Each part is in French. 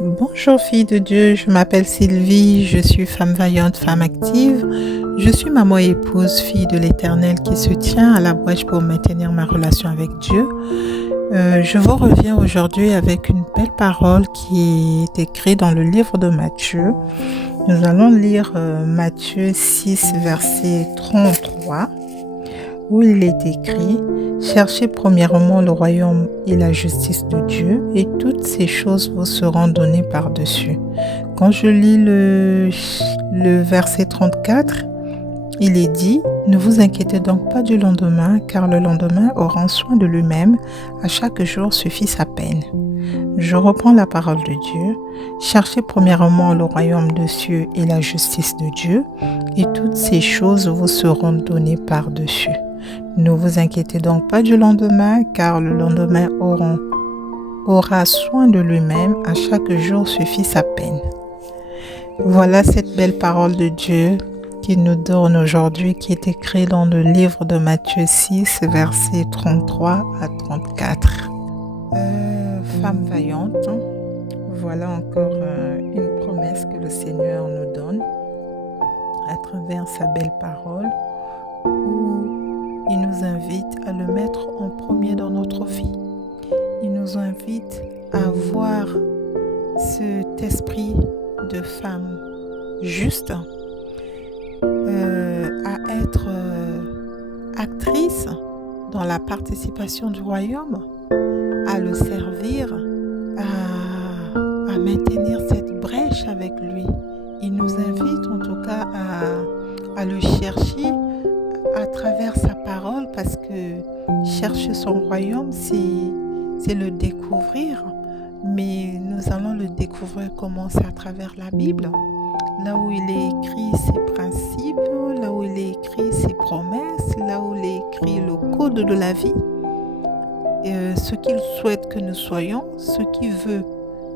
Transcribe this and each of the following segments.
Bonjour fille de Dieu, je m'appelle Sylvie, je suis femme vaillante, femme active. Je suis maman et épouse, fille de l'Éternel qui se tient à la brèche pour maintenir ma relation avec Dieu. Je vous reviens aujourd'hui avec une belle parole qui est écrite dans le livre de Matthieu. Nous allons lire Matthieu 6, verset 33, où il est écrit « Cherchez premièrement le royaume et la justice de Dieu, et toutes ces choses vous seront données par-dessus. » Quand je lis le verset 34, il est dit « Ne vous inquiétez donc pas du lendemain, car le lendemain aura soin de lui-même, à chaque jour suffit sa peine. » Je reprends la parole de Dieu. « Cherchez premièrement le royaume de cieux et la justice de Dieu, et toutes ces choses vous seront données par-dessus. » Ne vous inquiétez donc pas du lendemain, car le lendemain aura soin de lui-même, à chaque jour suffit sa peine. Voilà cette belle parole de Dieu qu'il nous donne aujourd'hui, qui est écrite dans le livre de Matthieu 6, versets 33 à 34. Femme vaillante, voilà encore une promesse que le Seigneur nous donne à travers sa belle parole, où il nous invite à le mettre en premier dans notre vie. Il nous invite à avoir cet esprit de femme juste, à être actrice dans la participation du royaume, à le servir, à maintenir cette brèche avec lui. Il nous invite en tout cas à le chercher à travers sa parole, parce que chercher son royaume, c'est le découvrir, mais nous allons le découvrir comment? C'est à travers la Bible, là où il est écrit ses principes, là où il est écrit ses promesses, là où il est écrit le code de la vie, ce qu'il souhaite que nous soyons, ce qu'il veut,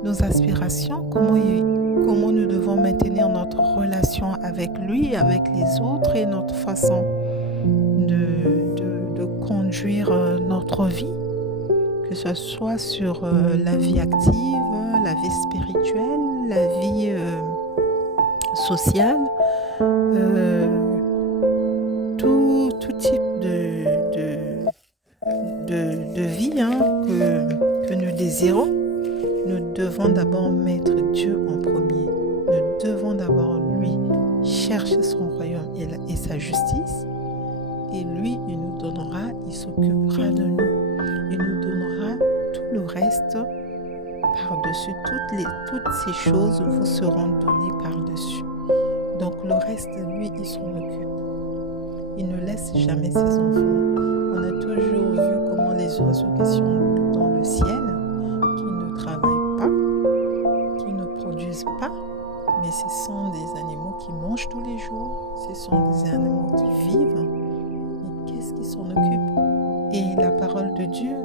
nos aspirations, comment nous devons maintenir notre relation avec lui, avec les autres, et notre façon de conduire notre vie, que ce soit sur la vie active, la vie spirituelle, la vie sociale, tout type de vie que nous désirons. Nous devons d'abord mettre Dieu en premier. Nous devons d'abord lui chercher son royaume et sa justice. Et lui, il nous donnera, il s'occupera de nous. Il nous donnera tout le reste par-dessus. Toutes ces choses vous seront données par-dessus. Donc le reste, lui, il s'en occupe. Il ne laisse jamais ses enfants. On a toujours vu comment les oiseaux qui sont dans le ciel, qui ne travaillent pas, qui ne produisent pas, mais ce sont des animaux qui mangent tous les jours, ce sont des animaux qui vivent. Qu'est-ce qui s'en occupe? Et la parole de Dieu,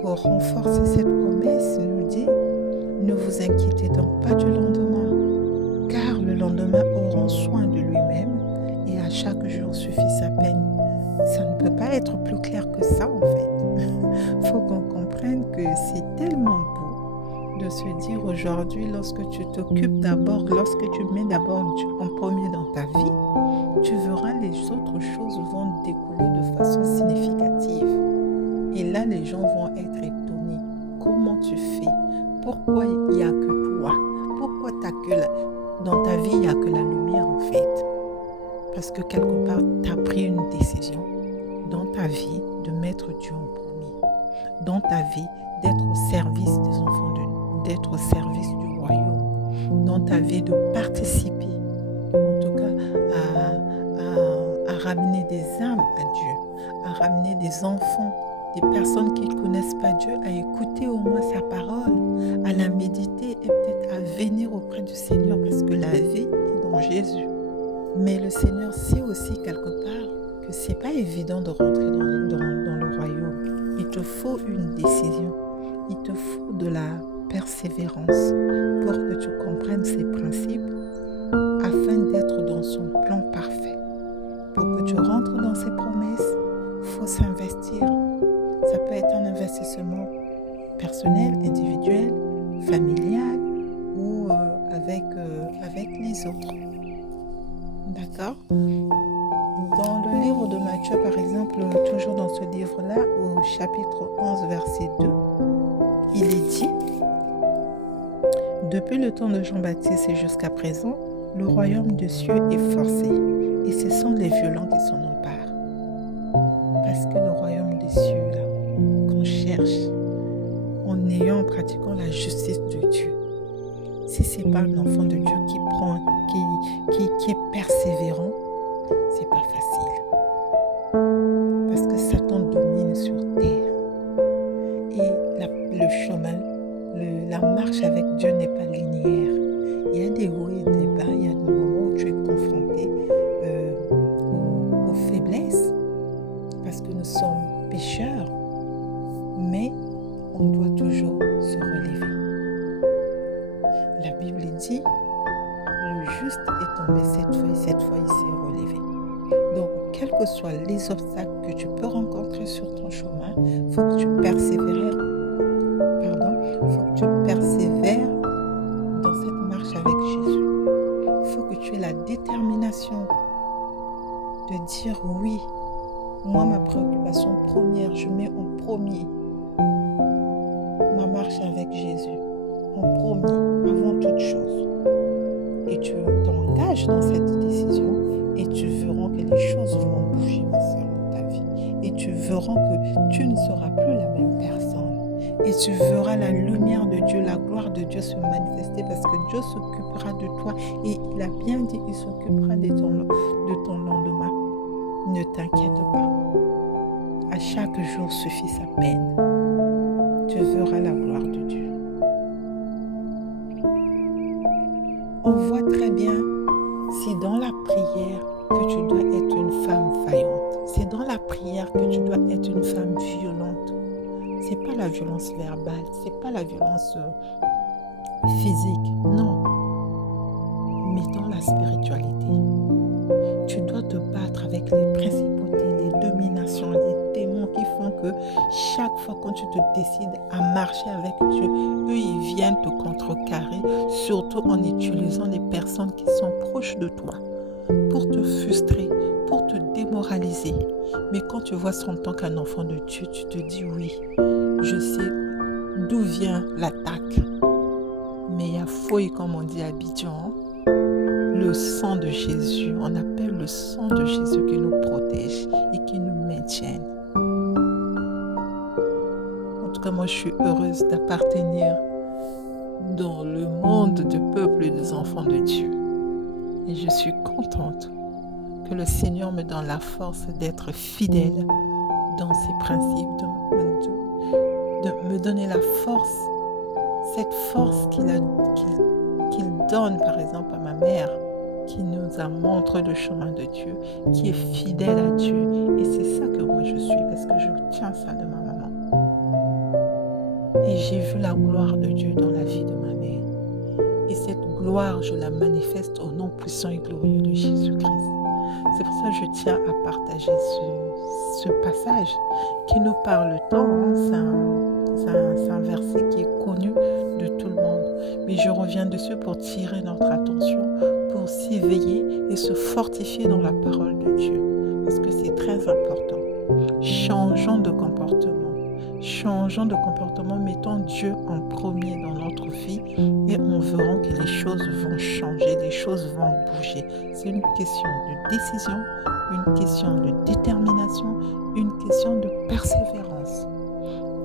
pour renforcer cette promesse, nous dit « Ne vous inquiétez donc pas du lendemain, car le lendemain aura soin de lui-même, et à chaque jour suffit sa peine. » Ça ne peut pas être plus clair que ça, en fait. Il faut qu'on comprenne que c'est tellement beau de se dire aujourd'hui, lorsque tu t'occupes d'abord, lorsque tu mets d'abord Dieu en premier dans ta vie, tu verras les autres choses vont découler de façon significative. Et là, les gens vont être étonnés. Comment tu fais? Pourquoi il n'y a que toi? Pourquoi dans ta vie, il n'y a que la lumière, en fait? Parce que quelque part, tu as pris une décision dans ta vie de mettre Dieu en premier. Dans ta vie, d'être au service des enfants de Dieu, d'être au service du royaume. Dans ta vie, de participer, en tout cas, à ramener des âmes à Dieu, à ramener des enfants, des personnes qui ne connaissent pas Dieu, à écouter au moins sa parole, à la méditer et peut-être à venir auprès du Seigneur, parce que la vie est dans Jésus. Mais le Seigneur sait aussi quelque part que c'est pas évident de rentrer dans le royaume. Il te faut une décision, il te faut de la persévérance pour que tu comprennes ses principes, afin d'être dans son plan parfait. Pour que tu rentres dans ses promesses, il faut s'investir. Ça peut être un investissement personnel, individuel, familial, ou avec les autres. D'accord? Dans le livre de Matthieu, par exemple, toujours dans ce livre-là, au chapitre 11, verset 2, il est dit: depuis le temps de Jean-Baptiste et jusqu'à présent, le royaume des cieux est forcé, et ce sont les violents qui s'en emparent. Parce que le royaume des cieux, là, qu'on cherche, en pratiquant la justice de Dieu, si ce n'est pas un enfant de Dieu qui prend, qui est persévérant, c'est pas facile. Parce que Satan domine sur terre. Et le chemin, la marche avec Dieu n'est pas linéaire. Il y a des hauts et des bas, il y a des moments où tu es confronté aux faiblesses, parce que nous sommes pécheurs, mais on doit toujours se relever. La Bible dit: le juste est tombé 7 fois et 7 fois il s'est relevé. Donc, quels que soient les obstacles que tu peux rencontrer sur ton chemin, il faut que tu persévères. Faut que tu persévères dans cette marche avec Jésus. Il faut que tu aies la détermination de dire: oui, moi, ma préoccupation première, je mets en premier ma marche avec Jésus, en premier, avant toute chose. Et tu t'engages dans cette décision et tu verras que les choses vont bouger, ma soeur, dans ta vie. Et tu verras que tu ne seras plus la même personne. Et tu verras la lumière de Dieu, la gloire de Dieu se manifester, parce que Dieu s'occupera de toi. Et il a bien dit, il s'occupera de ton lendemain. Ne t'inquiète pas. À chaque jour suffit sa peine. Tu verras la gloire de Dieu. On voit très bien, c'est dans la prière que tu dois être une femme vaillante. C'est dans la prière que tu dois être une femme violente. C'est pas la violence verbale, c'est pas la violence physique, non. Mais dans la spiritualité. Tu dois te battre avec les principautés, les dominations, les démons qui font que chaque fois quand tu te décides à marcher avec Dieu, eux, ils viennent te contrecarrer, surtout en utilisant les personnes qui sont proches de toi pour te frustrer, pour te démoraliser. Mais quand tu vois ça en tant qu'un enfant de Dieu, tu te dis: oui, je sais d'où vient l'attaque. Mais il y a fouille, comme on dit à Abidjan. Le sang de Jésus, on appelle le sang de Jésus qui nous protège et qui nous maintient. En tout cas, moi, je suis heureuse d'appartenir dans le monde du peuple et des enfants de Dieu. Et je suis contente que le Seigneur me donne la force d'être fidèle dans ses principes, de me donner la force, cette force qu'il donne par exemple à ma mère, qui nous a montré le chemin de Dieu, qui est fidèle à Dieu. Et c'est ça que moi je suis, parce que je tiens ça de ma maman. Et j'ai vu la gloire de Dieu dans la vie de ma mère. Et cette gloire, je la manifeste au nom puissant et glorieux de Jésus-Christ. C'est pour ça que je tiens à partager ce passage qui nous parle tant. C'est un verset qui est connu de tout le monde. Mais je reviens dessus pour tirer notre attention, pour s'éveiller et se fortifier dans la parole de Dieu. Parce que c'est très important. Changeons de comportement. Changeons de comportement, mettons Dieu en premier dans notre vie et on verra que les choses vont changer, les choses vont bouger. C'est une question de décision, une question de détermination, une question de persévérance.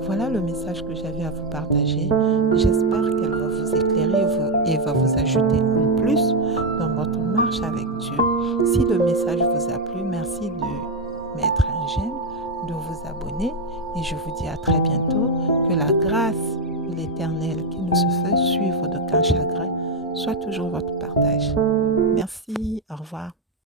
Voilà le message que j'avais à vous partager. J'espère qu'elle va vous éclairer et va vous ajouter en plus dans votre marche avec Dieu. Si le message vous a plu, merci de mettre un j'aime, de vous abonner et je vous dis à très bientôt. Que la grâce de l'Éternel qui nous fait suivre d'aucun chagrin soit toujours votre partage. Merci, au revoir.